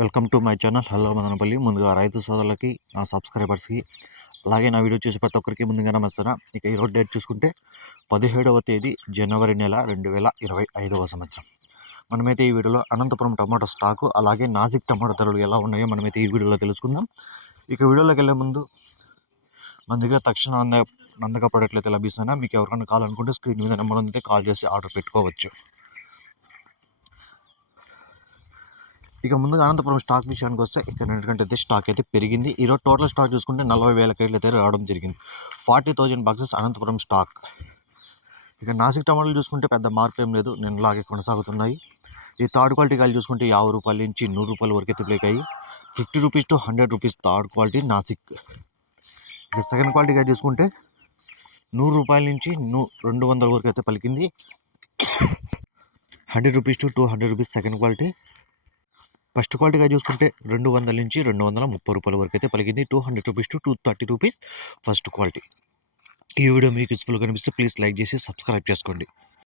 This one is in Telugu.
Welcome to my channel. Hello Madanapalle. ముందుగా రైతు సోదరులకి నా సబ్స్క్రైబర్స్కి అలాగే నా వీడియో చూసి ప్రతి ఒక్కరికి ముందుగా నమస్తాను ఇక ఈరోజు డేట్ చూసుకుంటే పదిహేడవ తేదీ జనవరి నెల రెండు వేల ఇరవై ఐదవ సంవత్సరం. మనమైతే ఈ వీడియోలో అనంతపురం టమాటో స్టాకు అలాగే నాసిక్ టమాటో ధరలు ఎలా ఉన్నాయో మనమైతే ఈ వీడియోలో తెలుసుకుందాం. ఇక వీడియోలోకి వెళ్ళే ముందు మన దగ్గర తక్షణ నంద నందక పడేట్లయితే లభిస్తున్నా మీకు ఎవరికైనా కావాలనుకుంటే స్క్రీన్ మీద నెంబర్ ఉంటే కాల్ చేసి ఆర్డర్ పెట్టుకోవచ్చు. ఇక ముందుగా అనంతపురం స్టాక్ విషయానికి వస్తే ఇక్కడ ఎందుకంటే అయితే స్టాక్ అయితే పెరిగింది. ఈరోజు టోటల్ స్టాక్ చూసుకుంటే నలభై వేల కేట్లు అయితే రావడం జరిగింది. Forty thousand boxes Anantapur stock. ఇక నాసిక్ టమాటాలు చూసుకుంటే పెద్ద మార్పు ఏం లేదు. నేను లాగే కొనసాగుతున్నాయి. ఈ థర్డ్ క్వాలిటీ కాయలు చూసుకుంటే యాభై రూపాయల నుంచి నూరు రూపాయల వరకు అయితే బ్రేక్ అయ్యి fifty rupees to hundred rupees third quality Nashik. ఇక సెకండ్ క్వాలిటీ కాయలు చూసుకుంటే నూరు రూపాయల నుంచి నూ రెండు వందల వరకు అయితే పలికింది. Hundred rupees to two hundred rupees second quality. First క్వాలిటీగా చూసుకుంటే రెండు వందల నుంచి రెండు వందల ముప్పై రూపాయల వరకు అయితే పలికింది. Two hundred rupees to two thirty rupees first quality ఈ వీడియో మీకు యూస్ఫుల్ కనిపిస్తే ప్లీజ్ లైక్ చేసి సబ్స్క్రైబ్ చేసుకోండి.